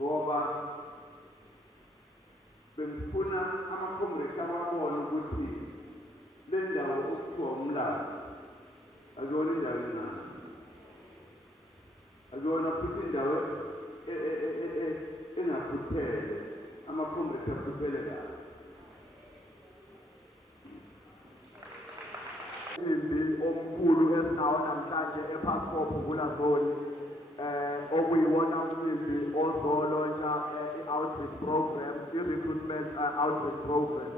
ngoba bengifuna amakhongrethi ababone ukuthi le ndawo okuthiwa umlando akuyona indawo encane, akuyona futhi indawo engaphuthele, amakhongrethi aphuthele kahle. Imbi omkhulu esinawo namhlanje ePasport Phungula Zone okuyiwona umcimbi ozolontsha i-outreach program, i-recruitment outreach program.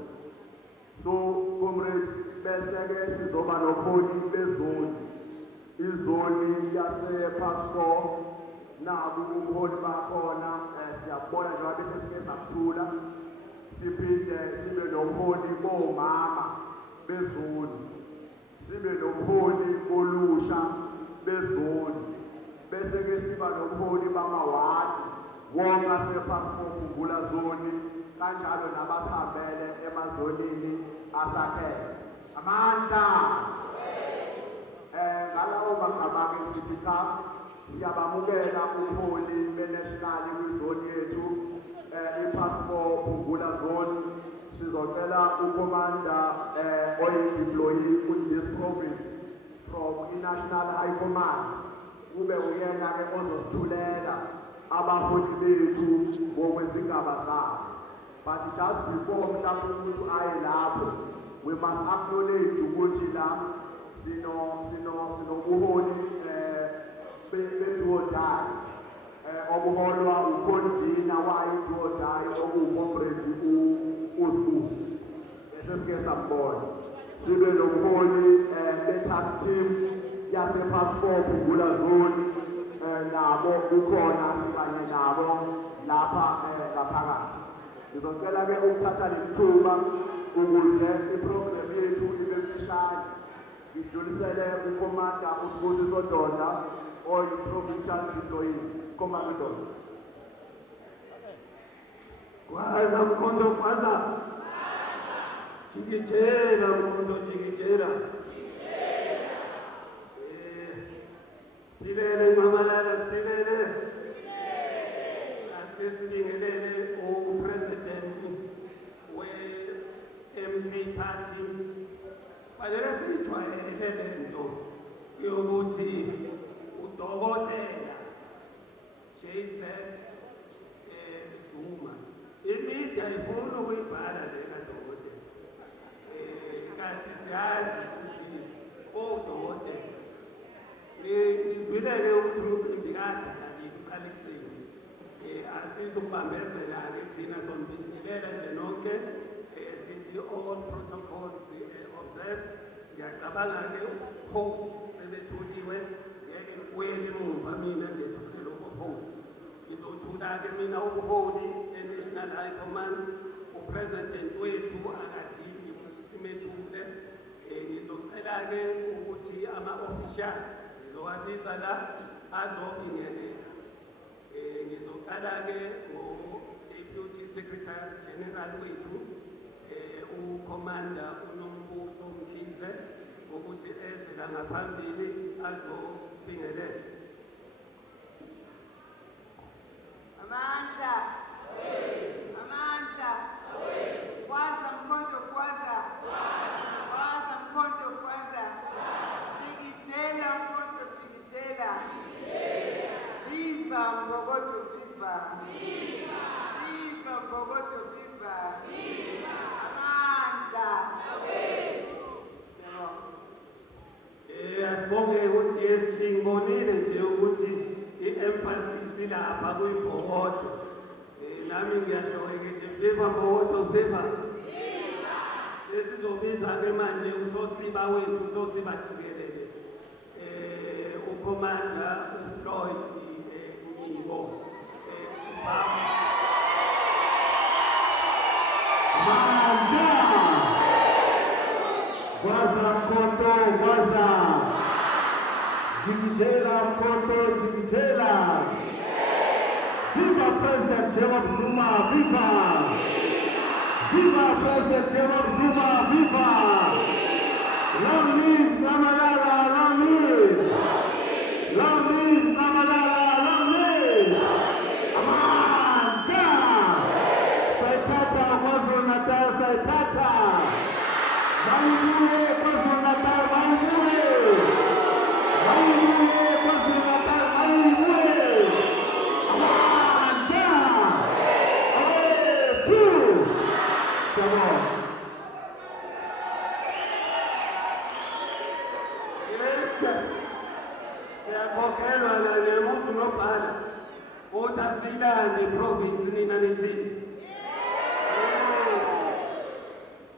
So comrades, bese-ke sizoba noholi bezoni, izoni yasePasport naku ubuholi bakhona siyabona njengoba bese sike sakuthula, siphinde sibe noholi bomama bezoni, sibe nobuholi olusha bezoni, bese-ke siba nobuholi bamawadi wonke asePasport Phungula Zone, kanjalo nabasihambele emazonini asakhele. Amandla ngalawo magama-ke sithi cha, siyabamukela ubuholi be-national kwizoni yethu iPasport Phungula Zone. Sizocela ukomanda oyi-deployee in this province from i-National High Command kube uyena-ke ozosithulela abaholi bethu ngokwezigaba zabo. But just before mhlawumbe umuntu aye lapho, we must acknowledge ukuthi la sinobuholi be-duodai obuholwa ukhonvina wayi-duodai okuwucomrade uSibusi, esesike sambona. Sibe nobuholi be-task team yasePasport Phungula Zone, nabo ukhona sibanye nabo lapha ngaphakathi. Ngizocela-ke ukuthatha lethuba ukuze iprogram yethu ibe mfishane. Ngidlulisele ukomanda uSibusiso Donda oyi-provincial deployee. Komanda Donda. Kwaza mkondo kwaza. Jikijela mkondo jikijela. Sipilele Nxamalala sipilele. Asike sibingelele upresident we-MK Party. Balele siyijwayele lento yokuthi udokotela JZ Zuma imida ifuna ukuyibhala le kadokotela. Kanti siyazi ukuthi udokotela izwileke ukuthi umcimbi kade uqala ekuseni. Asizukubambezela-ke thina sombingelela nje nonke sithi all protocols observed. Ngiyacabanga-ke ubuholi sebethuliwe, ngeke ngibuyele emumva mina ngethulele ubuholi. Ngizothula-ke mina ubuholi e-National High Command, upresident wethu akadingi ukuthi simethule. Ngizocela-ke ukuthi ama-officials ngizowabiza la azobingelela. Ngizoqala-ke ngo-Deputy Secretary General wethu uCommander uNombuso Mkhize ukuthi eze la ngaphambili azosibingelela. Amandla, amandla, kwaza mkondo kwaza, kwaza mkondo kwaza, jikijela mkondo jikijela, viva Mbogoto viva, viva Mbogoto viva, amandla. Asibonge ukuthi ngibonile nje ukuthi i-emphasis lapha kuyibhokodo. Nami ngiyasho-ke ngithi viva Mbogoto viva. Sesizobiza-ke manje usosiba wethu, usosiba jikelele uCommander uFloyd Nyibo. Kwaza mkondo kwaza, jikijela mkondo jikijela. Viva President Jacob Zuma, viva! Viva President Jacob Zuma, viva! Long live Nxamalala, long live! Long live Nxamalala, long live! Amandla! Siyabonga. Siyakhokhelwa nalemuzi nobhala uthi asiyilande iprovinsi nina nithini.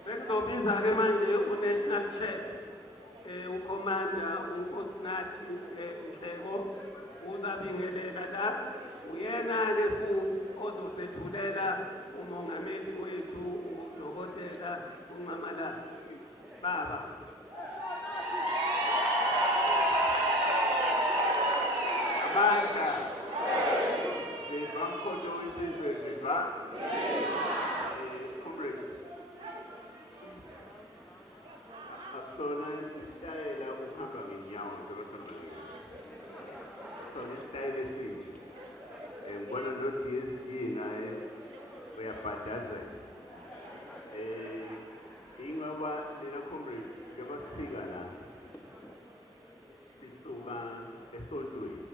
Sekuzobiza-ke manje u-national chair ukhomanda unkosinathi Mhleko uzabingelela la. Uyena-ke futhi ozosethulela umongameli wethu uDokotela uNcamalala. Baba. Manda. Viva mkhonto wesizwe, viva. Comrades. Akusona isitayela ukuhamba ngenyawo njengoba so isitayela esinje. Ngibona lo-DSG naye uyabhadazela. Ingoba lena comrades njengoba sifika la sisuka esontweni.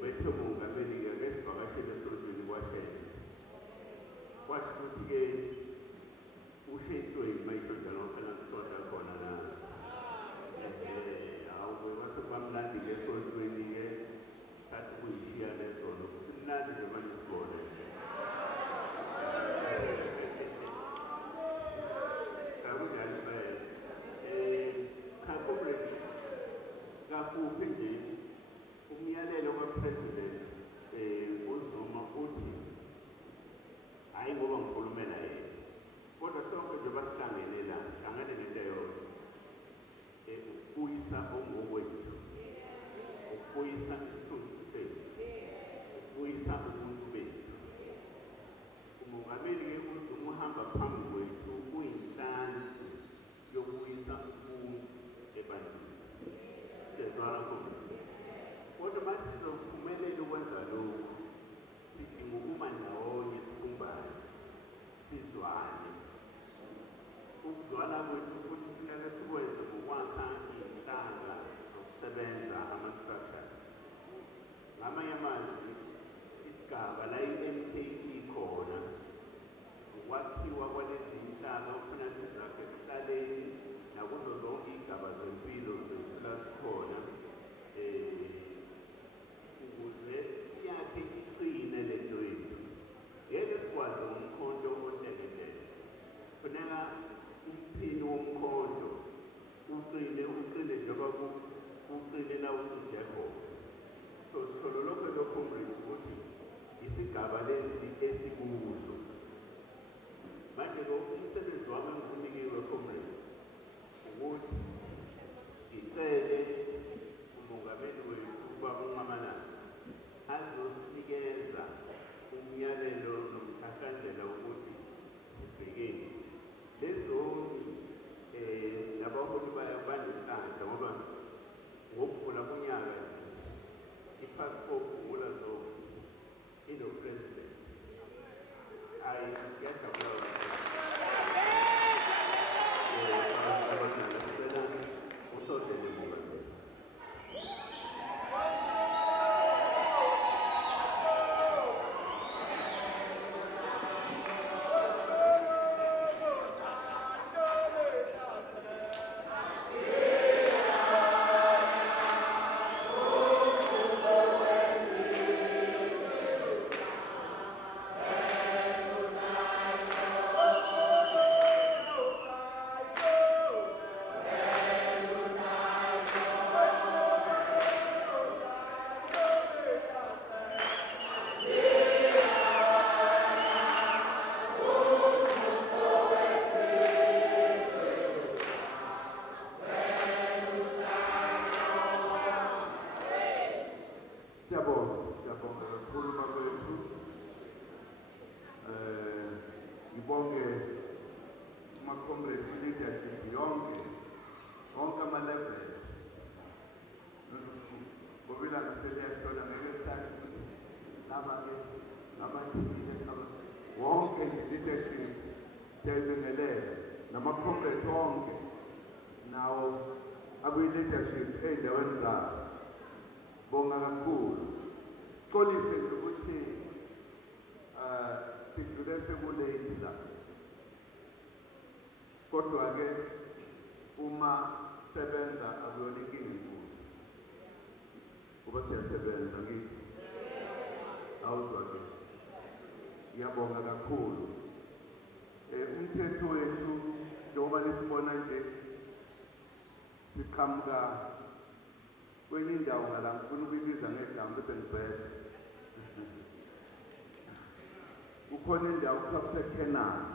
Bethe umongameli-ke ake sivakashele esontweni kwaShembe. Kwasho ukuthi-ke ushintshweni mayisho njalo ngokhala kusonta khona la. Hawu kwase kwamnandi-ke esontweni-ke sathi kuyishiya lezolo. Simnandi nje manje sibone. Kakunjani phela. Comrades, kafuphi nje umyalelo kaPresident uZuma uthi hayi ngoba ngikhulume naye kodwa sonke nje basihlangene la sihlangene nento eyodwa ukubuyisa ongokwethu ukubuyisa isithunzi sethu ukubuyisa ubuntu bethu. Umongameli-ke uZuma uhamba phambi kwethu uyinhlansi yokubuyisa ubuntu ebantwini. Siyezwana khona. Kodwa masizophumelela ukwenza lokhu sidinga ukuba ndawonye sibumbane sizwane. Ukuzwana kwethu futhi kufanele sikwenze ngokwakha iy'nhlanga zokusebenza ama-structures. Ngamanye amazwi isigaba la i-MK ikhona ukwakhiwa kwalezi iy'nhlanga okufuna sizakhe ekuhlaleni nakuzo zonke iy'gaba zempilo zethu la sikhona ukuze siyakhe iqine lento yethu. Ngeke sikwazi umkhonto ontekenteke. Kufuneka umphini womkhonto uqine njengoba uqine la uJacob. So sisholo lokho lo-comrades ukuthi isigaba lesi esikuso. Manje-ke umsebenzi wami engikunikiwe comrades ukuthi ngicele umongameli wethu ubaba uNcamalala azosinikeza umyalelo nomhlahlandlela ukuthi sibhekeni lezoni labaholi banenhlanhla ngoba ngokuvula kunyaka i-passport uvula zona ino-president. Ngiyajabula usondele mongameli. Siyabonga kakhulu bakwethu. Ngibonge ama-comrade leadership yonke ama-level. Ngoba ilanga seliyashona ngeke sathi ukuthi laba-ke abathile wonke leadership siyayibingelela nama-comrade onke nawo akwi-leadership ey'ndaweni zabo. Bonga kakhulu. Sixolise nje ukuthi sidlule sekulate la. Kodwa-ke uma sebenza akuyona inkinga enkulu. Kuba siyasebenza ngithi. Awuzwa-ke. Ngiyabonga kakhulu. Umthetho wethu njengoba nisibona nje siqhamuka kwenye indawo ngala ngifuna ukuyibiza ngegama bese ngibhede. Kukhona indawo kuthiwa kuseKenani.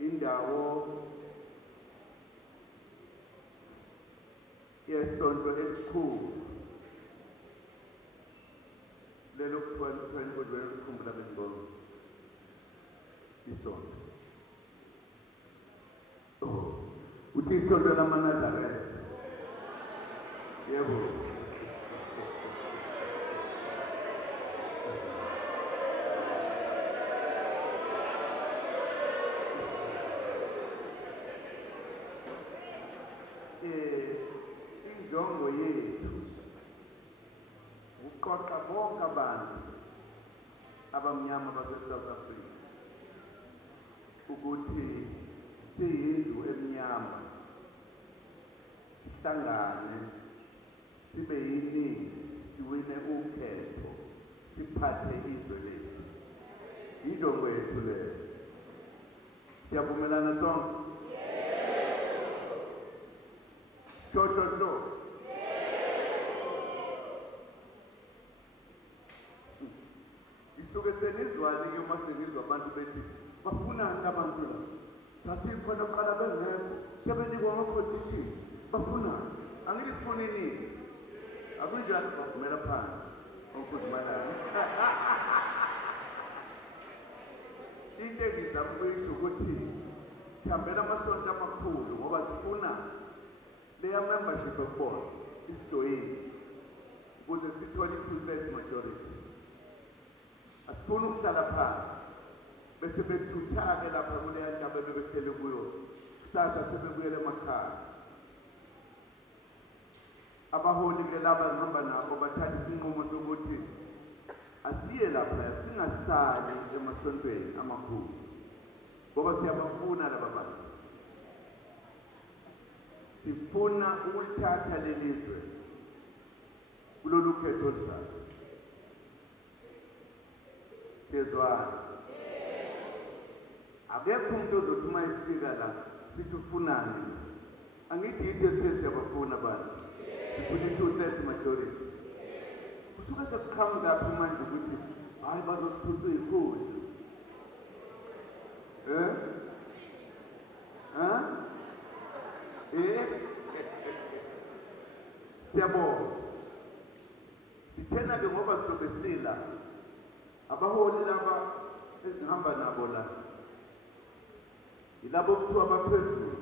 Indawo yesonto elikhulu lelo kuthiwa kodwa ukukhumbula bengibona isonto. Uthi isonto lamaNazaretha. Yebo. Injongo yethu uqoqa bonke abantu abamnyama base-South Africa ukuthi siyindlu emnyama sihlangane sibe yiningi siwine ukhetho siphathe izwe lethu. Injongo yethu leyo. Siyavumelana sonke? Sho. Isuke senizwani-ke uma senizwa abantu bethi bafunani abantu la? Sasikhona kuqala bengekho sebenikwa ama-position. Bafunani? Angithi sifuna iningi. Akunjani bavumela phansi. Onkuzimalana. Into engizama ukuyisho ukuthi sihambela amasonto amakhulu ngoba sifuna leya membership ekubona isijoyini ukuze sithole i-two-thirds majority. Asifuni ukusala phansi bese bethutha-ke lapha kuleya ndaba ebebehlele kuyo kusasa sebebuyele emakhaya. Abaholi-ke laba ngihamba nabo bathatha isinqumo sokuthi asiye lapha singasali emasontweni amakhulu ngoba siyabafuna laba bantu. Sifuna ukulithatha lelizwe kulolu khetho oluzayo. Siyezwana? Akekho umuntu ozothi uma efika la sithi ufunani. Angithi yinto esithe siyabafuna abantu. Sifuna i-two-thirds majority. Kusuke sekuqhamukaphi manje ukuthi hayi bazosiphutha iy'khulu. Siyabonga. Sithena-ke ngoba sizobe sila abaholi laba engihamba nabo la yilabo kuthiwa baphezulu.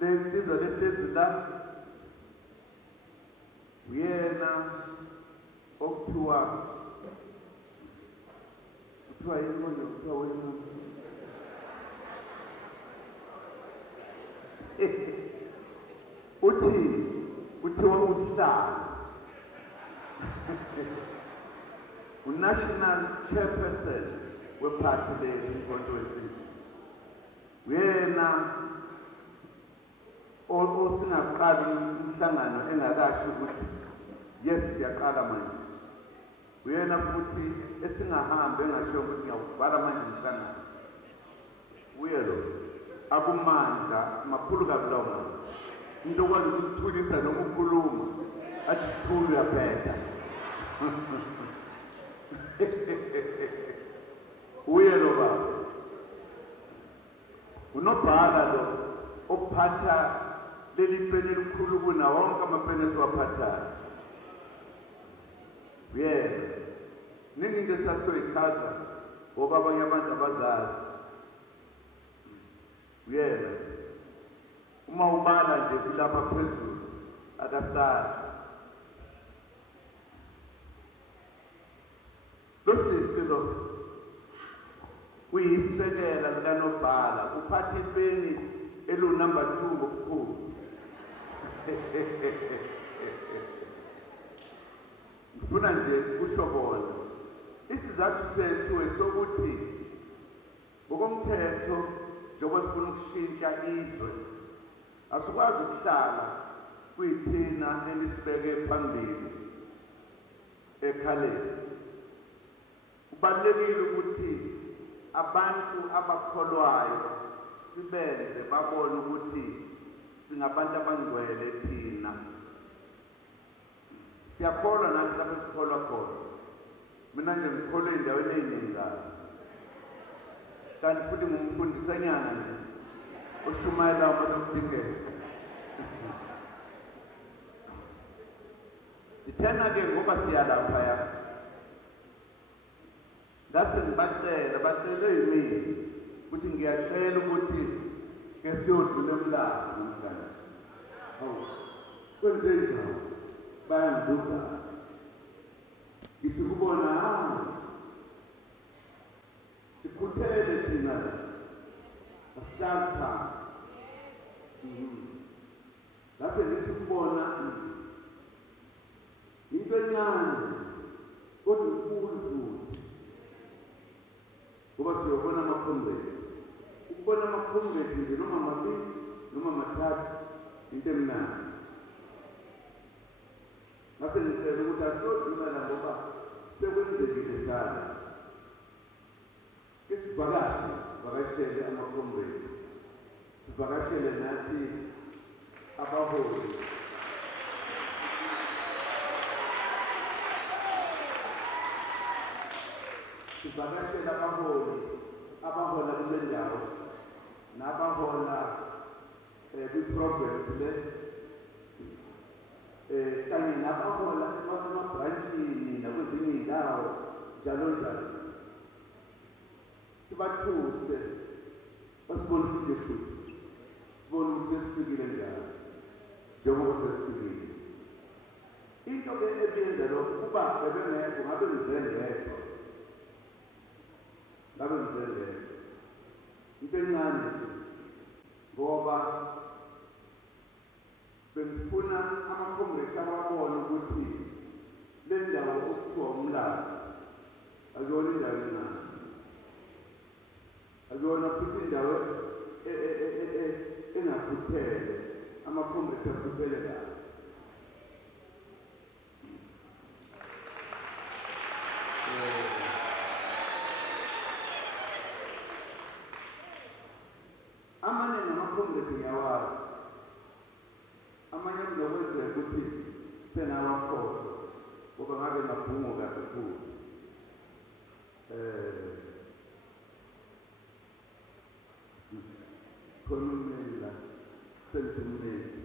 Le nsizwa lehlezi la uyena okuthiwa yini manje kuthiwa wena kuthiwa usihlalo unational chairperson wephathi le-Inkonzo Wesizwe. Uyena osingaqali umhlangano engakasho ukuthi yes siyaqala manje. Uyena futhi esingahambi engasho ukuthi ngiyawubhala manje umhlangano. Uye lo akumandla makhulu kabilonga. Into okwazi ukusithulisa noma ukukhuluma athi thulu uyabheda. Uye lo baba unobhala lo ophatha leli peni elikhulu kuna wonke amapeni esiwaphathayo. Uyena nini into esasoyichaza ngoba abanye abantu abazazi. Uyena uma ubala nje kulapha phezulu akasali. Lo sisi lo uyisekela likanobhala uphatha ipeni elunumber 2 ngokukhulu. Funa nje kusho bona. Isizathu sethu esokuthi ngokomthetho njengoba sifuna ukushintsha izwe asikwazi ukuhlala kuyithina elisibeke phambili ekhaleni. Kubalulekile ukuthi abantu abakholwayo sibenze babone ukuthi singabantu abangcwele thina. Siyakholwa nathi lapho sikholwa khona. Mina nje ngikholwa endaweni eyiningayo. Kanti futhi ngumfundisanyana nje oshumayela amasokudingeka. Sithena-ke ngoba siyalaphaya ngase bacele yimina ukuthi ngiyacela ukuthi ke siyodlula emlazi namhlanje. Hawu, kwenze njani? Bayangibuza. Ngithi kubona sikhuthele thina asihlali phansi. Ngase ngithi kubona into encane kodwa inkulu futhi. Ngoba siyobona amakhombethi. Ukubona amakhombethi nje noma mabili noma mathathu into emnandi. Ngase ngicela ukuthi asiyodlula la ngoba sekwenzekile sana. Ke sivakashele amakhombethi. Sivakashele nathi abaholi. Sivakashele abahola kule ndawo nabahola kwi-province le kanye nabahola emabranchini nakwezinye iy'ndawo njalo njalo. Sibathuse basibonise futhi sibone ukuthi sesifikile njalo njengoba sesifikile. Into-ke ebiyenza lokho kuba bebengekho ngabe ngizengekho. Into encane nje ngoba bengifuna amakhombethi ababone ukuthi le ndawo okuthiwa umlazi akuyona indawo encane, akuyona futhi indawo engakhuthele. Amakhombethi akhuthele kahle. Amanye ngamakhombethe ngiyawazi. Amanye kuzokwenzeka ukuthi senawakhohlwa ngoba ngabe ngabhunguka kakhulu. Khona ummeli la sengidumulele.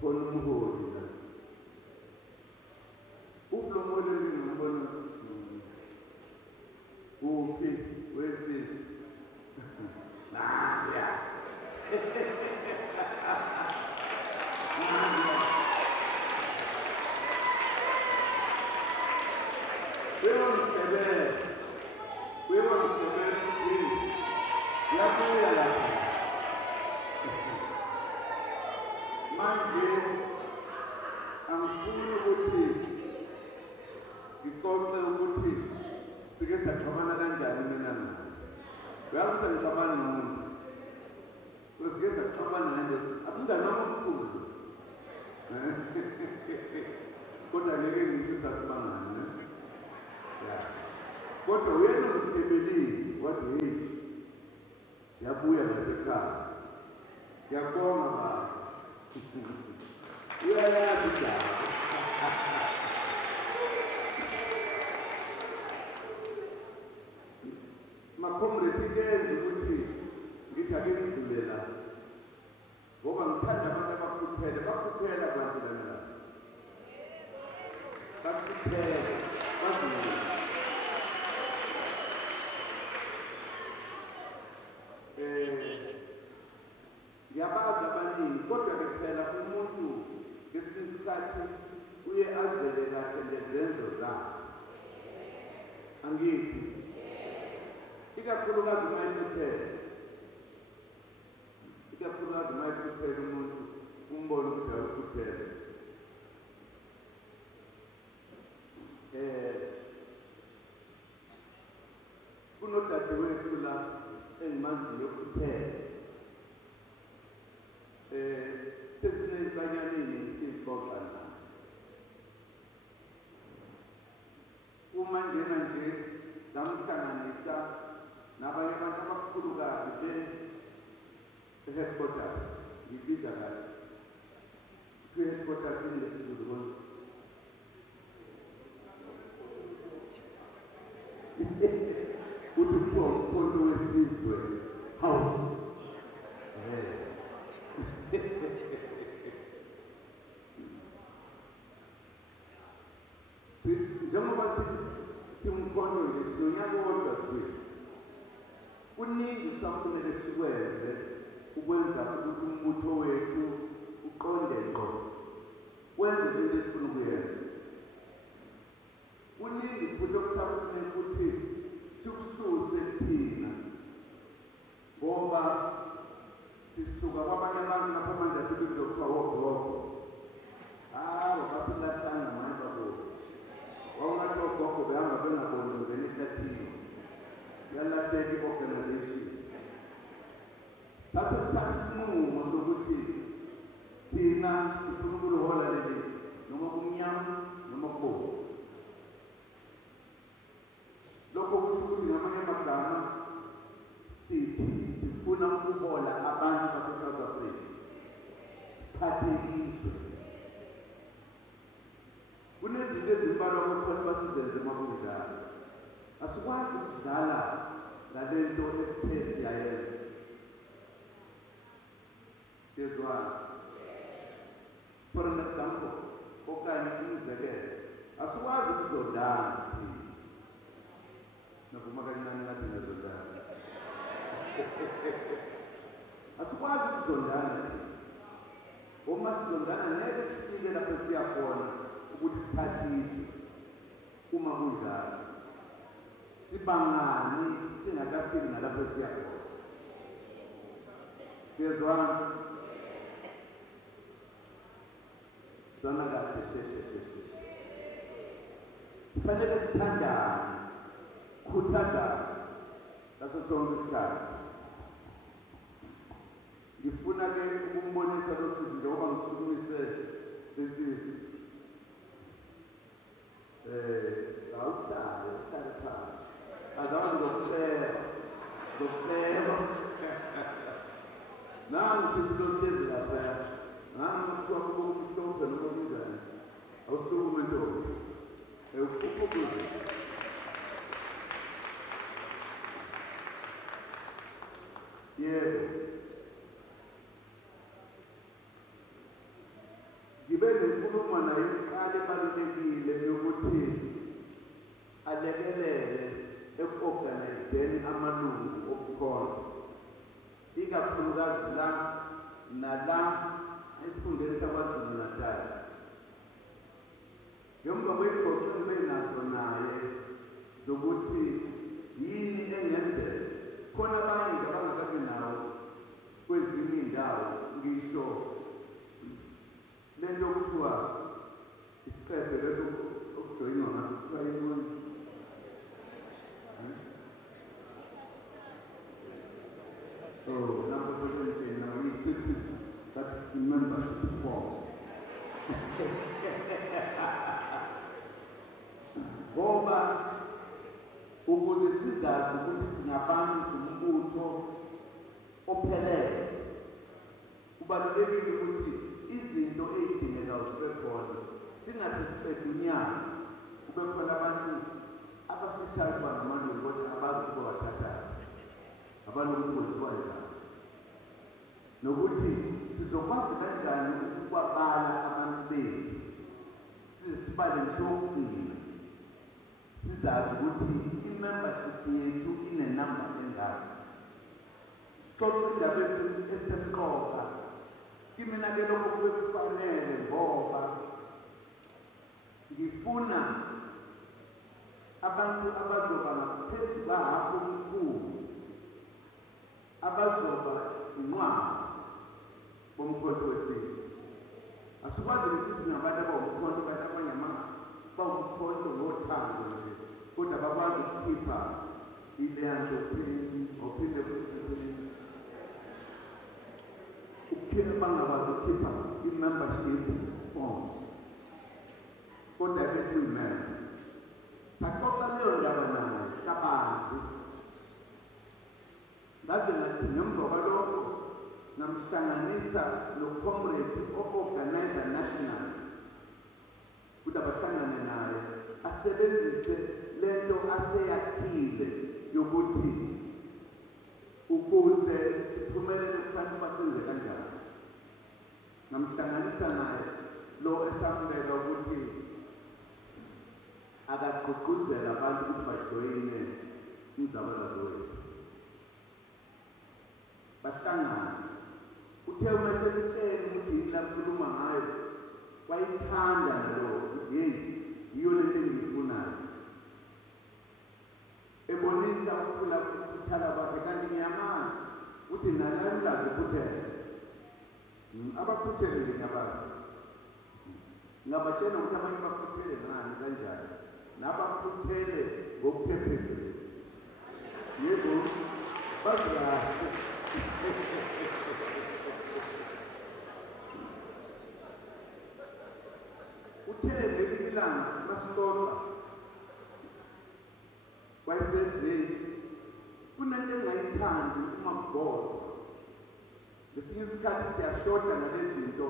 Khona umholi la. Ublomoleni ngibona uphi wesizwe. Nadia. We want to please. We have to realize. Manje, angifuni ukuthi ngixoxe ukuthi sike saxhumana kanjani mina naye. Uyakuthi ngixabana nomuntu. Sike saxhumana nje abungani omkhulu. Kodwa ngeke ngisho sasibangani, ne? Yeah. Kodwa uyena umsebeleli wathi hey siyabuya ngasekhaya. Ngiyabonga baba. Uyayazi njalo. Makhombethi kenze ukuthi ngithi ake ngidlule la. Ngoba ngithanda abantu abakhuthele, bakhuthela abantu lana. Bakhuthele, bazile. Ngiyabazi abaningi kodwa-ke phela umuntu ngesinye isikhathi uye azele kahle ngezenzo zakhe. Angithi ikakhulukazi uma ekhuthele umuntu umbone ukuthi akukhuthele. engimaziyo kuphela sesiney'nkanyanini siy'xoxa nayo. Uma njena nje ngamhlanganisa nabanye abantu abakhulu kabi be-headquarters, ngibiza kabi kwi-headquarters ingesizulu konke. Uthi kuthiwa umkhonto wesizwe house. Njengoba siwumkhonto nje sinonyaka wodwa swethu, kuningi safunele sikwenze ukwenza ukuthi umbutho wethu uqonde ngqo wenze into esifuna ukuyenza. Kuningi futhi okusafuneka ukuthi sikususe kuthina ngoba sisuka kwabanye abantu lapho manje asibizwa kuthiwa wogogo. Basilahlanga manje bakubo. Wawungathi ogogo behamba bengaboni ngena ehlathini. Yalahleka i-organization. Sasesithatha isinqumo sokuthi thina sifuna ukulihola leli noma kumnyama noma kubomvu. Lokho kusho ukuthi ngamanye amagama sithi sifuna ukuhola abantu base-South Africa, siphathe izwe. Kunezinto ezimbalwa okufanele basizenze uma kunjalo. Asikwazi ukudlala ngale nto esithe siyayenza. Siyezwana? For an example, okanye umzekelo, asikwazi ukuzondana thina. Navuma kancane ngathi ngazondana. Asikwazi ukuzondana thina. Uma sizondana ngeke sifike lapho siyakhona ukuthi sithathe izwe. Uma kunjalo, sibangani singakafiki nalapho siyakhona. Siyezwana? Sana kahle kufanele sithandane, sikhuthazane ngaso sonke isikhathi. Ngifuna ke ukumbonisa lo sisi njengoba ngisukumise lensizwe. Awuhlale phansi. Azazi ngokuhleba. Nangu sisi lo hlezi lapha. Nangu kuthiwa kubuhlophe noma kunjani. Awusukume ntombi. Ukubuza. Yebo. Ngibe nenkulumo naye iqale ebalulekile yokuthi alekelele eku-organizeni amalungu obukhona, ikakhulukazi la nala esifundeni saKwaZulu Natal. Ngemva kwey'xoxo engibenazo naye zokuthi yini engenzeka, khona abanye nje abangakabi nawo kwezinye iy'ndawo, ngisho lento okuthiwa isiqephe leso okujoyinwa ngaso kuthiwa yini? Lapho sokutshena ngiyikhiphi that membership form. Ngoba ukuze sizazi ukuthi singabantu sombutho ophelele, kubalulekile ukuthi izinto ey'dingekayo zibe khona, singathi siqeda unyaka kube khona abantu abafisayo ukuba ngamalungu kodwa abazi ukuba wathathayo, abaloku kwenziwa njani, nokuthi sizokwazi kanjani ukwabala abantu bethu, sizibale ngisho ukugcina, sizazi ukuthi i-membership yethu inenamba engaka. Sixoxe indaba esemqoka. Kimina ke lokho kube kufanele ngoba ngifuna abantu abazoba ngaphezu kwahafu omkhulu, abazoba inqwaba bomkhonto wesizwe. Asikwazi nesithi nabantu abawumkhonto kanti abanye bawumkhonto ngothando nje, kodwa bakwazi ukukhipha ileya nto ophinde yiphi abangakwazi ukukhipha i-membership form kodwa bethi uyimele saxoxa leyo ndaba naye kabanzi ngaze ngathi ngemva kwalokho ngamhlanganisa no-comrade o-organizer national ukuthi abahlangane naye asebenzise lento aseyakhile yokuthi ukuze siphumelele kufanele uba senze kanjani. Ngamhlanganisa naye lo esambeka ukuthi akagqugquzela abantu ukuthi bajoyine umzabalazo wethu. Bahlangana. Uthe uma esekutshela ukuthi yini la kukhuluma ngayo, wayithanda nalo ukuthi yeyi yiyo lento engiyifunayo. Ebonisa ukukhala kwakhe kanti ngiyamazi ukuthi nalami lazi ukhuthele. Abakhuthele nginabazi. Ngabatshela ukuthi abanye bakhuthele ngani kanjani. Nabakhuthele ngokuthe phecelezi. Yebo, bazazi. Uthe ngelinye ilanga masixoxa wayesethi kunento engayithandi uma kuvoto. Ngesinye isikhathi siyashoda nalezi zinto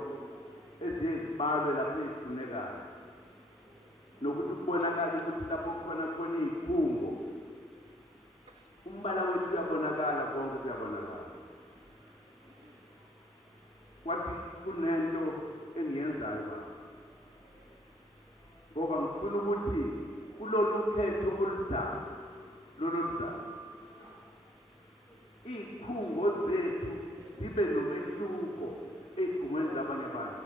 eziye zibalwe lapho ezifunekayo nokuthi kubonakala ukuthi lapho khona iy'khungo umbala wethu uyabonakala, konke kuyabonakala. Kwathi kunento engiyenzayo ngoba ngifuna ukuthi kulolu khetho oluzayo iy'khungo zethu zibe nomehluko ey'khungweni zabanye abantu.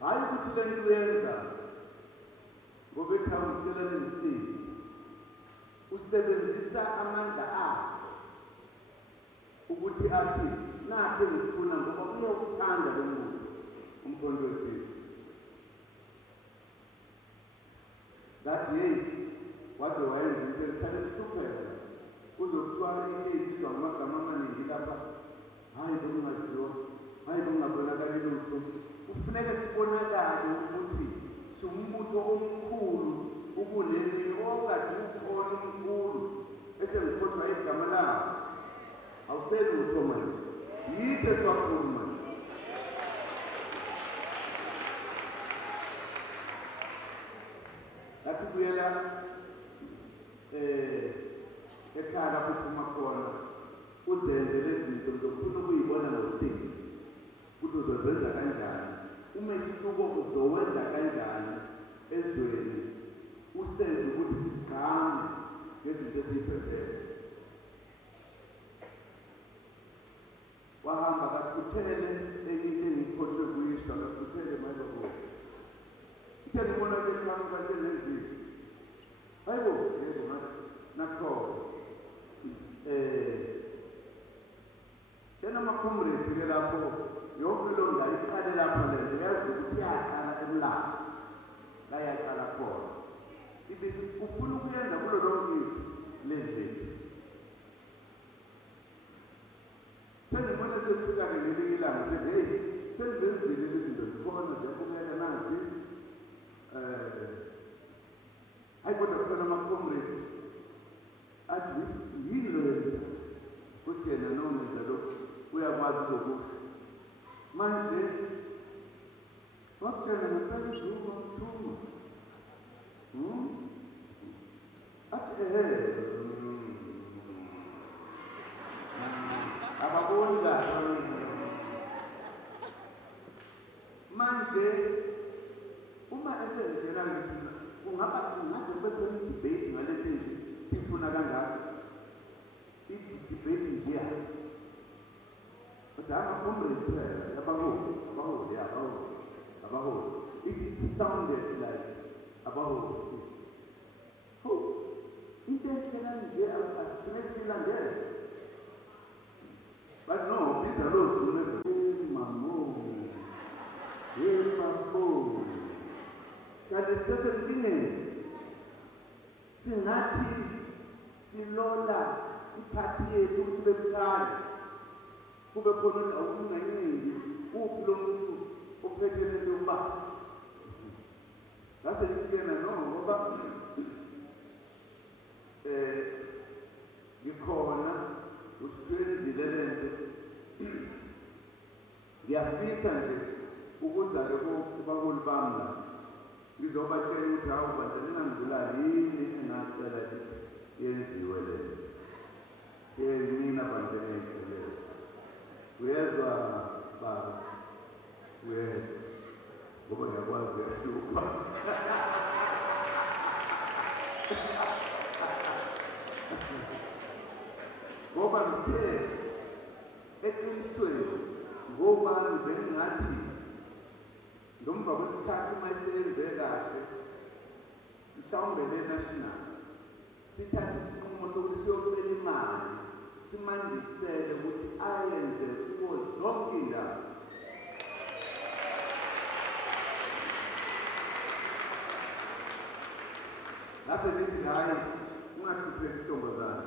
Hayi ukuthi le nto uyenza ngoba ethi awucela nengisize, usebenzisa amandla akho ukuthi athi nakho engifuna ngoba uyawuthanda lo muntu umkhonto wesizwe. Ngathi yeyi waze wayenza into esale sihlupheka kuzokuthiwa into ey'bizwa ngamagama amaningi lapha, hhayi bokungaziwa, hhayi bokungabonakali lutho. Kufuneka sibonakale ukuthi siwumbutho omkhulu ukuneminye okade ukhona omkhulu esengikhohlwa igama lawo. Awuselutho manje, yithi esiwakhulu manje. Ngathi buyela ekhaya lapho uphuma khona uzenze lezi zinto, ngizofuna ukuyibona ngosini ukuthi uzozenza kanjani, umehluko uzowenza kanjani ezweni, usenze ukuthi sigqame ngezinto eziyiphethe. Wahamba kakhuthele enye into engiyikhohlwe kuyisho, akakhuthele mayelabo ithe ngibona seqhamuka selenzile, hayibo yebo ngathi nakho tshena ama-comrade-ke lapho yonke leyo ndawo iqale lapho lento uyazi ukuthi iyaqala emlando la yaqala khona. Ibisi ufuna ukuyenza kulo lonke izwe leli lethu. Sengibona sefika-ke ngelinye ilanga sethi heyi senzenzile lezi zinto zikhona ziyabukeka nazi. Hayi kodwa kukhona ama-comrade athi yini lo yenza kuthi yena nomenza lokhu uyakwazi uzokusho manje wakutshela ngempela uZuma ukuthuma athi ababoni kahle manje uma esengitshela ngithi kungaze kube khona i-debate ngalento nje sifuna kangaka i-debate nje yayo but ama-comrade kuphela abaholi it sounded like abaholi into enhle kanje asifuneki siyilandele. But no, these are those who never mamo yepapho kanti sisesempingeni singathi silola iphathi yethu ukuthi bemkani kube khona ukunganingi uphi lo muntu ophethe lento yokubasa ngase ngikena no ngoba ngikhona ukuthi senzile lento ngiyafisa nje ukuza-ke kubaholi bami la ngizobatshela ukuthi hawu bantu ningangibulali yini engacela ukuthi yenziwe lento mina bantu engiyiceleyo uyezwa baba uyezwa ngoba ngiyakwazi uyahlupha ngoba ngithe eqinisweni ngobani bengingathi ngemva kwesikhathi uma isebenze kahle mhlawumbe le-national sithathe isinqumo sokuthi siyocela imali simandisele ukuthi ayenze kuwo zonke indawo ngase nithi hayi ungahlupheki intombazana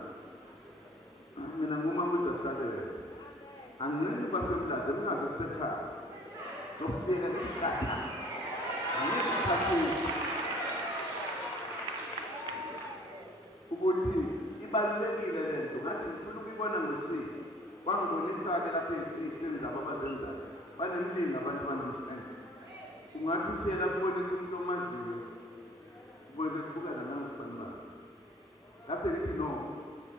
mina ngumama uzahlalela angeke basemhlaze ungaze kusekhaya nokufika ekhatha angeke kuphatheke ukuthi ibalulekile lento ngathi ngifuna ukuyibona ngosini kwangibonisa-ke lapha ey'mpilweni zabo abazenzayo banemlinga abantu banomhlanje ungathi usela kubonisa umuntu omaziyo ubone kubukana nangesibani bakhe ngase ngithi no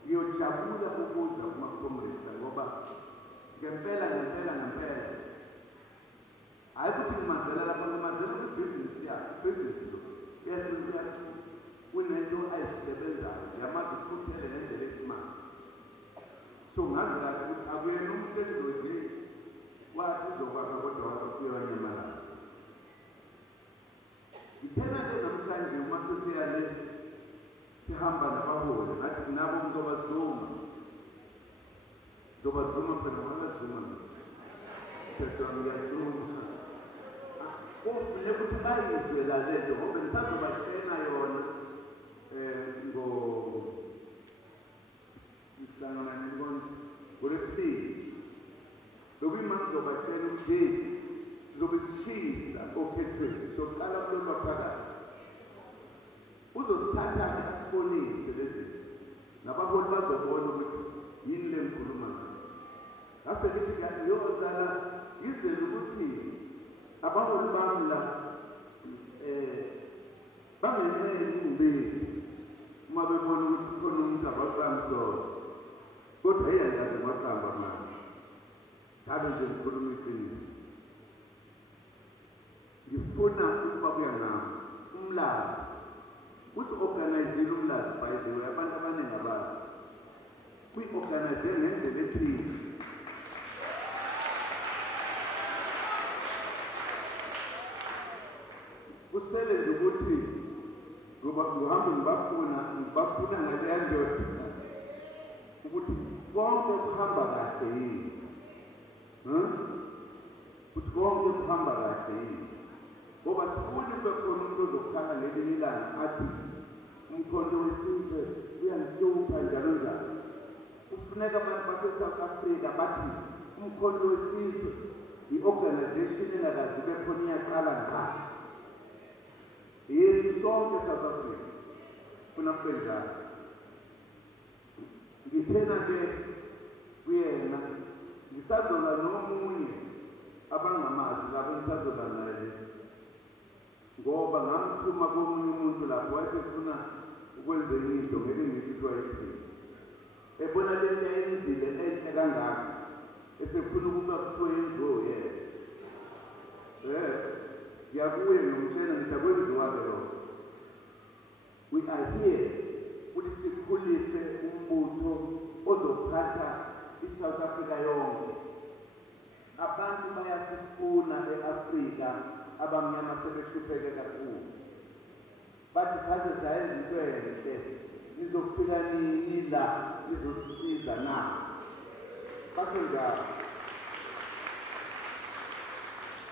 ngiyojabula ukudla kumakhomreda ngoba ngempela hayi ukuthi ngimazela lapho ngimazela kwibhizinisi yakhe ibhizinisi lo kunento ayisebenzayo yamazi ukuphuthele ngendlela esimanje so ngazi kahle ukuthi akuyena umuntu engizoze wathi uzokwakha kodwa wakuye wanyamalala ngithena-ke namhlanje uma sesiyale sihamba nabaholi ngathi nabo ngizobazuma phela ngabazuma phela ngiyazuma kufune ukuthi bayizwe la lento ngoba ngisazobatshena yona ngolwesibili lokuyima ngizobatshena ukuthi sizobe sishisa okhethweni sokuqala kulolwa phakathi uzosithatha-ke asibonise lezinto nabaholi bazobona ukuthi yini le ngikhuluma ngase ngithi ngiyozala ngizele ukuthi abaholi bami la bangenqeni ukungibezi uma bebona ukuthi khona umuntu abaqamsona kodwa eyandazi maqamba manje ngabe nje ngikhuluma iqiniso ngifuna ukuba kuya nami umlazi uzi-organizile umlazi by the way abantu abaningi abazi kwi-organize ngendlela ethile kusele nje ukuthi ngihambe ngibafuna ngaleya ndoda ukuthi konke kuhamba kahle yini ukuthi konke kuhamba kahle yini ngoba sifuni kube khona umuntu ozokhala ngelinye ilanga athi umkhonto wesizwe uyangihlupha njalo njalo kufuneka abantu base-South Africa bathi umkhonto wesizwe i-organization engakazi ibe khona iyaqala ngqala yethu sonke South Africa funa kube njalo ngithena-ke kuyena ngisazola nomunye abangamazi labo ngisazola naye ngoba ngamthuma komunye umuntu lapho wayesefuna ukwenza enye into ngeke ngisho ukuthi wayethini ebona lento ayenzile enhle kangaka esefuna ukuba kuthiwe yenziwe yena ngiyakuye ngomtshela ngithi akwenziwa-ke lokho we are here ukuthi sikhulise umbutho ozophatha i-South Africa yonke abantu bayasifuna e-Afrika abamnyama sebehlupheke kakhulu bathi saze sayenza into enhle nizofika nini la nizosisiza na basho njalo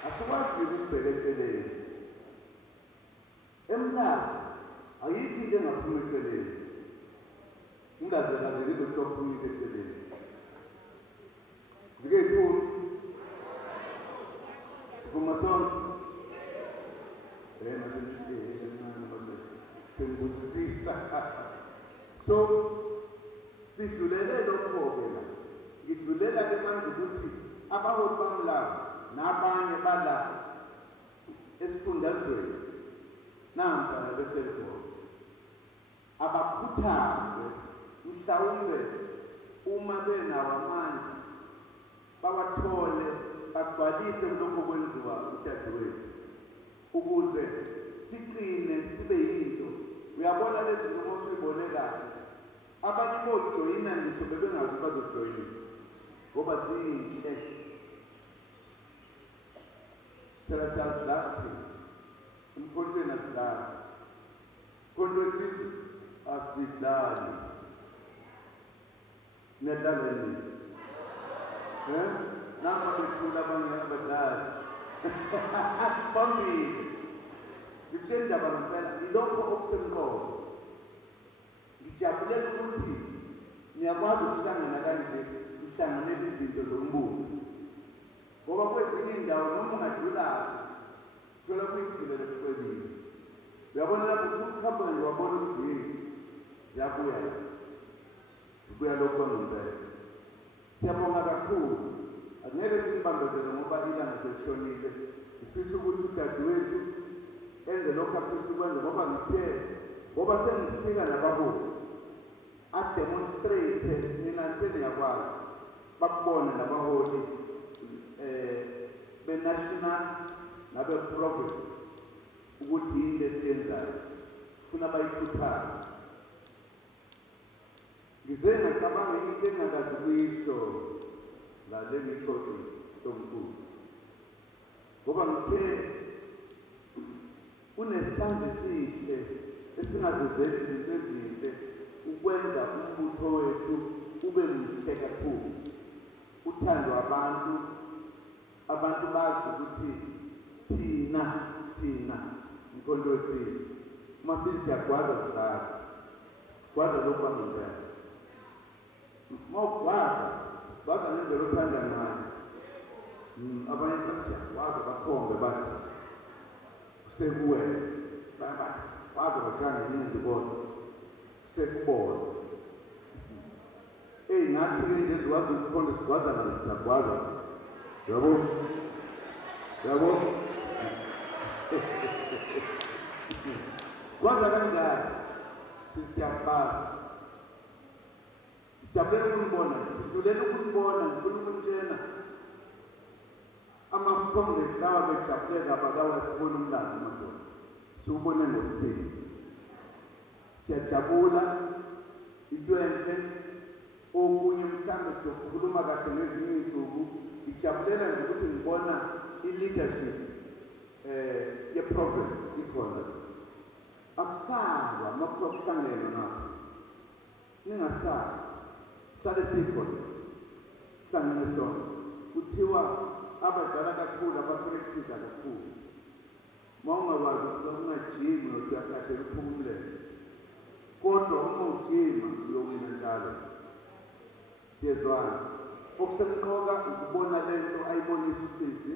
asikwazi ukubheka eceleni emlazi ayikho into engaphuma eceleni. Ungazekaze lizokuphuma eceleni. Zike iphuma. Sifuma sonke. Sengibuzisisa. So sidlulele lokho-ke la. Ngidlulela-ke manje ukuthi abaholi bamlaba nabanye bala esifundazweni nampa behleli khona abakhuthaze mhlawumbe uma benawo amandla bawathole bagcwalise lokho kwenziwa udadewethu ukuze siqine sibe yinto. Uyabona lezi zinto mosuyibone kahle abanye bojoyina ngisho bebengazi bazojoyina ngoba zinhle. Phela siyazidlala thina emkhontweni asidlali, mkhonto wesizwe asidlali. Niyadlala nini? Napa bethula abanye abadlali phambili. Ngitshela indaba ngempela ilokho okusemqoka. Ngijabulela ukuthi niyakwazi ukuhlangana kanje, uhlanganele izinto zombutho. Ngoba kwezinye indawo noma ungadlulaphi thola kuyithulele kuqebile. Uyabona lapho ukuthi umkhampani wabona ukuthi ziyabuya lokho ngempela. Siyabonga kakhulu. Angeke simbambezele ngoba ilanga selishonile. Ngifisa ukuthi udadewethu enze lokho afisa ukwenza ngoba sengifika nabaholi ademonstrate mina seniyakwazi bakubone nabaholi be-national nabe-province ukuthi yini lesiyenzayo funa bayikhuthaze. Ngize ngacabanga enye into engingakazi kuyisho la lengiyixoxe ntomkhulu ngoba ngithe unesandla esihle esingazenzeli izinto ezinhle ukwenza umbutho wethu ube mhle kakhulu. Uthandwa abantu bazi ukuthi thina mkhonto wesizwe uma sithi siyagwaza sigwaza lokhu kwangempela. Uma ugwaza ngendlela othanda ngayo. Abanye bathi siyagwaza bakhombe bathi sekuwena bathi waze bashaya ngenyindi kodwa sekubona. Nathi-ke nje ziwazi ukukhonda sigwaza nazo siyagwaza sithi. Yabo? Sigwaza kanjani? Siyabhaza. Sijabulela ukunibona, sidlulela ukunibona, ngifuna ukunitshena amakhonge lawa bejabulela bakawa sibona umlando madoda. Siwubone ngosini. Siyajabula into enhle. Okunye mhlambe sokukhuluma kahle ngezinye insuku ijabulela ngokuthi ngibona i-leadership ye-province ikhona. Akusalwa makuthiwa kuhlangene ngapho. Ningasali. Sale sikhona. Sihlangene sonke. Kuthiwa abadlala kakhulu abapractice kakhulu. Uma ungakwazi ungajimi uthi uyakhathela uphuma umlenze. Kodwa uma ujima uyowina njalo. Siyezwana. Okusemqoka ukubona lento ayibonisa usisi.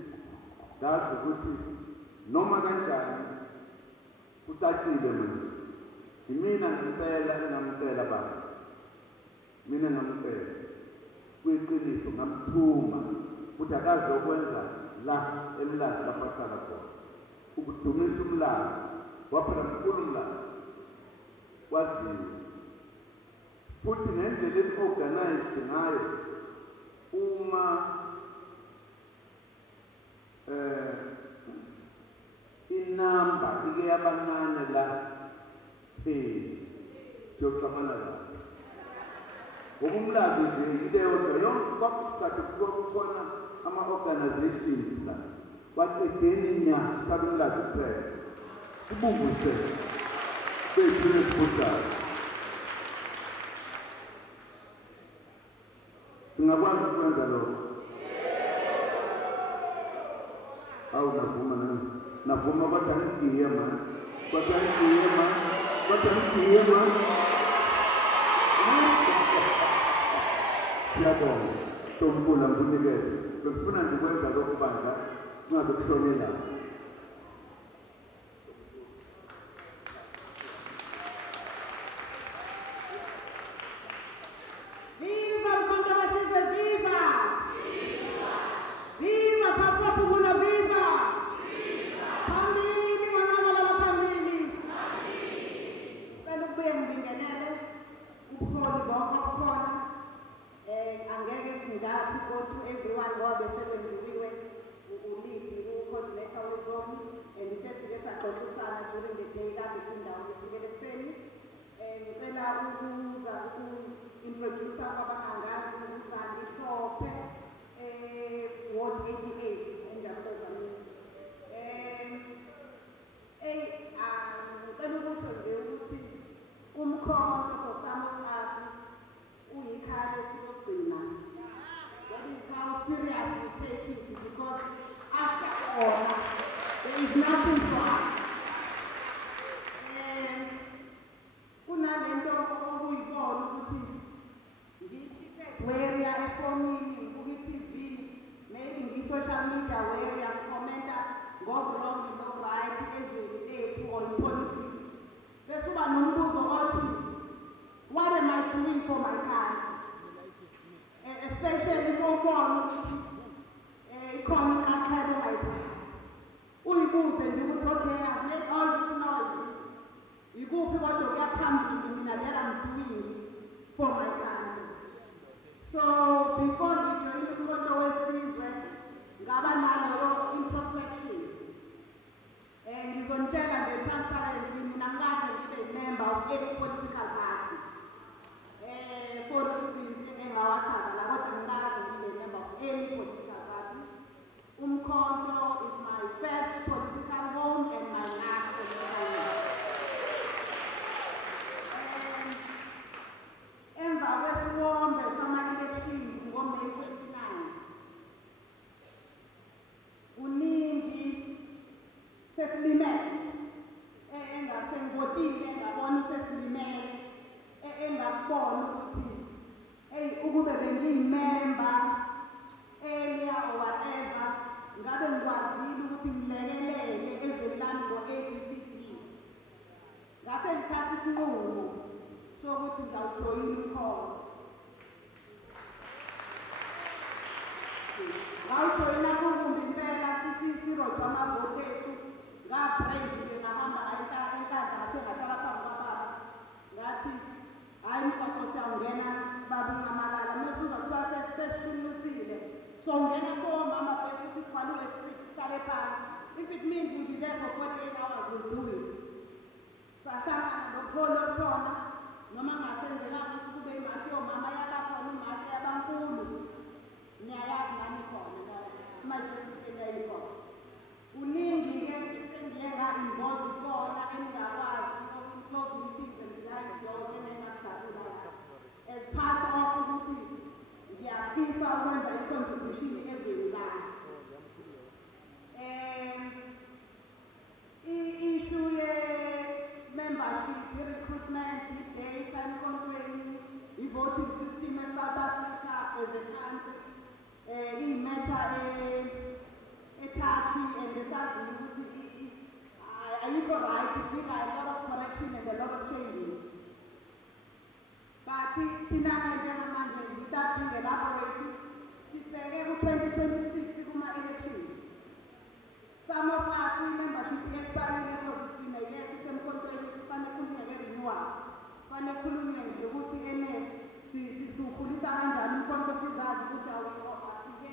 Ngazi ukuthi noma kanjani kucacile manje. Imina ngempela engamcela baba. Mina ngamcela. Kuyiqiniso ngamthuma ukuthi akazokwenza la emlazi lapha ahlala khona. Ukudumisa umlazi. Waphela mkhulu umlazi. Waziwe. Futhi ngendlela eorganized ngayo uma inamba ike yabancane la siyoxhamana la ngokumlazi nje into yodwa yonke kwakusikhathi kukhona ama-organizations la baqedeni inyanga sala umlazi kuphela sibungise seyithule esibhudayo. Singakwazi ukwenza lokho. Navuma kodwa ngigiye man. Kodwa ngidiye manje. Siyabonga. Tombula nginikeze. Bengifuna nje ukwenza lokhu bandla kungaze kushone la. Viva Mkhonto weSizwe, viva! Viva Pastor Phumulo, viva! Phambili ngonqamalala phambili. Cela ukubuye ngibingelele ubuholi bonke obukhona. Angeke singathi kodwa everyone ngoba besekwenziwe ulidi u-coordinator wezone and sesike saxoxisana during the day kade sindawo kusukela ekuseni. Ngicela ukuza introduce kwabangangazi uZandi Hlophe Ward 88 eNjabulo Zamisi. Ngicela ukusho nje ukuthi umkhonto for some of us uyikhaya lethu lokugcina. That is how serious we take it, because after all there is nothing for us. Kunalento okuyibona ukuthi ngikhiphe warrior efonini, ngibuka iTV, maybe ngi-social media warrior, ngikhomenta ngo-wrong no-right ezweni lethu or in politics. Bese uba nombuzo othi, what am I doing for my country? Especially ukubona ukuthi ikhona inxaxheba ongayithandi. Uyibuze nje ukuthi okay, I've made all this noise. Ikuphi kodwa kuya phambili mina that I'm doing for my country. So before ngijoyine umkhonto weSizwe ngaba nalo introspection. Ngizontshela nje transparently mina ngikaze ngibe member of any political party. For reasons engawachaza la kodwa ngikaze ngibe member of any political party. Umkhonto is my first political home and my last political home. Emva kwesiwombe sama-elections ngo-May 29, kuningi sesilimele, sengivotile ngabona ukuthi sesilimele, engakubona ukuthi ukube bengiyimemba earlier or whatever, ngabe ngikwazile ukuthi ngilekelele ezweni lami ngo-ABCD. Ngase ngithatha isinqumo sokuthi ngizawujoyina umkhonto. Ngawujoyina kuvumbi impela sirojwa amavoti ethu. Ngabrave-ke ngahamba enkandla ngase ngahlala phambi kwababa. Ngathi, hhayi mkhonto siyawungena baba uNcamalala. Mase uzakuthiwa sesishunqisile. Sowungena sowomama futhi sikhwaliwe street sihlale phansi. If it means we'll be there for 48 hours, we'll do it. Sahlangana nobuholi obukhona. Noma ngasenzela ukuthi kube imashi yomama yakakhona, imashi yabankulu. Niyayazi nani khona majority eyayikhona. Kuningi-ke sengiye nga-involve khona engingakwazi close meetings and live doors engingakudabula. As part of ukuthi ngiyafisa ukwenza i-contribution ezweni lami. I-issue ye-membership, i-recruitment, i-data emkhontweni, i-voting system e-South Africa as a country, i-matter e-touchy and esaziyo ukuthi ayikho right, idinga a lot of correction and a lot of changes. But thina njengamanje, without being elaborate, sibheke ku-2026 kuma-elections. Some of us membership expiring because it's been a year sisemkhontweni, kufanele kukhulunywe nge-renewal. Kufanele kukhulunywe nje ukuthi siwukhulisa kanjani umkhonto, sizazi ukuthi asike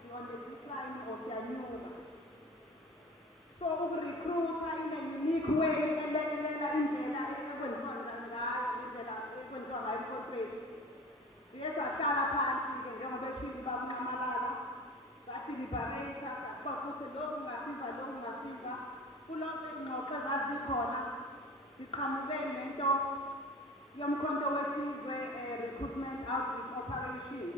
si-on the decline or siyanyuka. So ukurecruita in a unique way elekelela indlela ekwenziwa ngayo, indlela ekwenziwa ngayo emkhontweni. Siye sahlala phansi-ke njengoba eshilo baba uNcamalala, sadeliberate, saxoxa ukuthi lokhu kungasiza, lokhu kungasiza. Kulonke ingxoxo ezazikhona siqhamuke nento yomkhonto weSizwe recruitment outreach operation.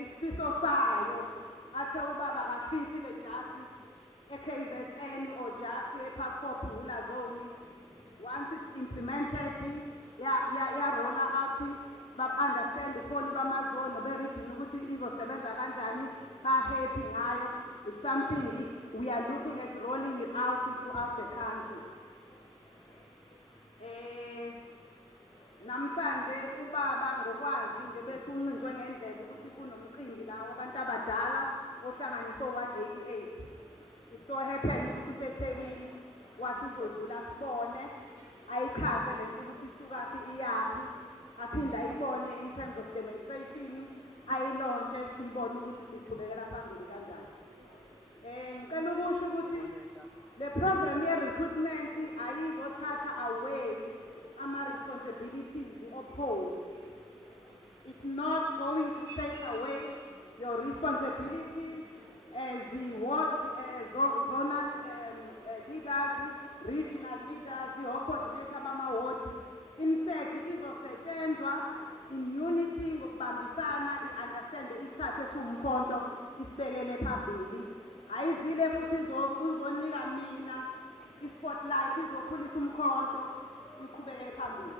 Isifiso sayo athe ubaba akafisi ibe just e-KZN or just e-Passport Phumulo zone. once it's implemented, roll out, understand the whole bamazone, happy ngayo. It's something we are looking at rolling it out throughout the country. Namhlanje ubaba ngokwazi ngebethi uncinjwe ngendlela ukuthi kunomqimbi lawo abantu abadala ohlanganiswe wa-88. It so happened ukuthi useThekwini wathi uzodlula sibone ayichaze lento ukuthi isukaphi iyaphi aphinde ayibone in terms of demonstration ayilontshe sibone ukuthi siqhubekela phambili kanjani. Ngicela ukusho ukuthi le program ye-recruitment ayizothatha away responsibilities opposed. It's not going to take away your responsibilities as the zonal leaders, regional leaders, or coordinator ward. Instead, it is in unity with Bambisana, understand the isithathe sumkhondo isibekele phambili. Ayizile futhi izonika mina ispotlight izokhulisa umkhondo iqhubekele phambili.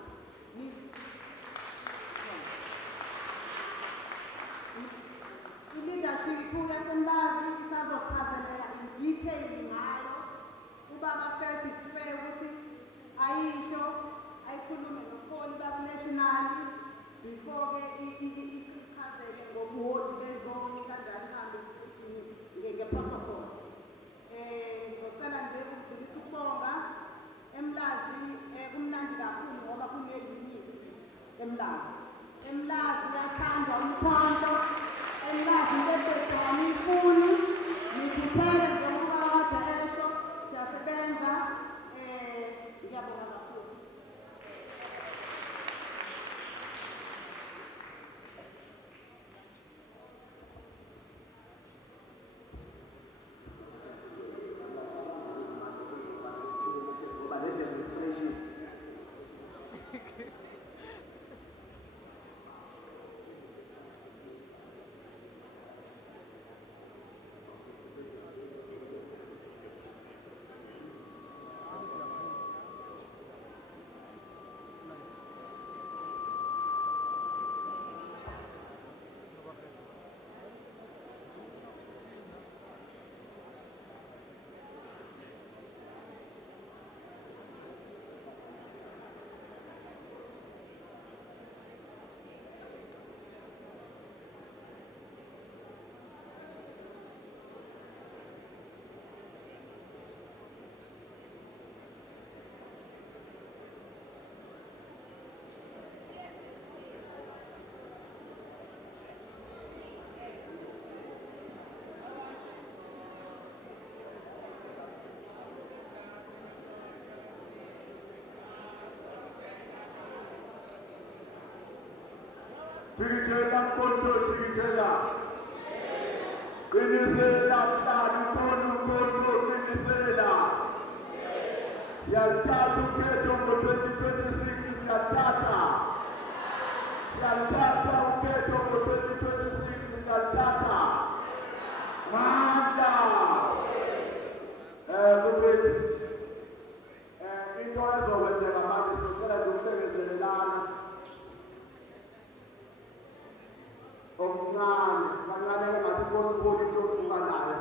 I-leadership yaseMlazi isazochazelela in detail ngayo. Ubaba felt it's fair ukuthi ayisho ayikhulume nobuholi bakunationally before ichazele ngobuholi bezoni kanjani phambili nge-protocol. Ngicela nje ukudlulisa ukubonga eMlazi kumnandi kakhulu ngoba kunelimithi eMlazi. eMlazi uyathandwa umkhonto, eMlazi lebhedwana ifuni, nikhuthele njengoba kade esho, siyasebenza, ngiyabonga kakhulu. Jikijela mkhonto, jikijela. Qinisela mhlali khona umkhonto, qinisela. Siyalithatha ukhetho ngo-2026, siyalithatha. Siyalithatha ukhetho ngo-2026, siyalithatha. Mandla. Kumbethi. Into ezokwenzeka manje sicela ukubekezelelana. Omncane kancane engathi khona into ovuka nayo